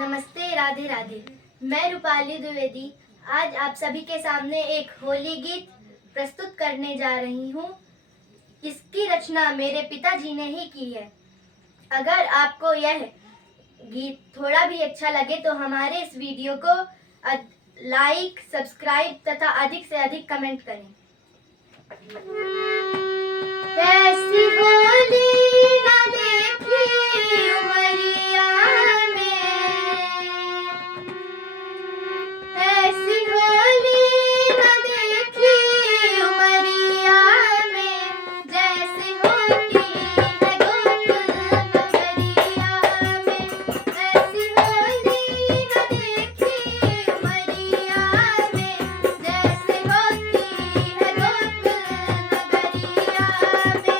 नमस्ते, राधे राधे। मैं रूपाली द्विवेदी आज आप सभी के सामने एक होली गीत प्रस्तुत करने जा रही हूँ। इसकी रचना मेरे पिताजी ने ही की है। अगर आपको यह गीत थोड़ा भी अच्छा लगे तो हमारे इस वीडियो को लाइक, सब्सक्राइब तथा अधिक से अधिक कमेंट करें। ऐसी होली न देखी उमरिया में, ऐसी होली न देखी उमरिया में, जैसे होती है गोकुल नगरिया में। ऐसी होली न देखी उमरिया में, जैसे होती है गोकुल नगरिया में।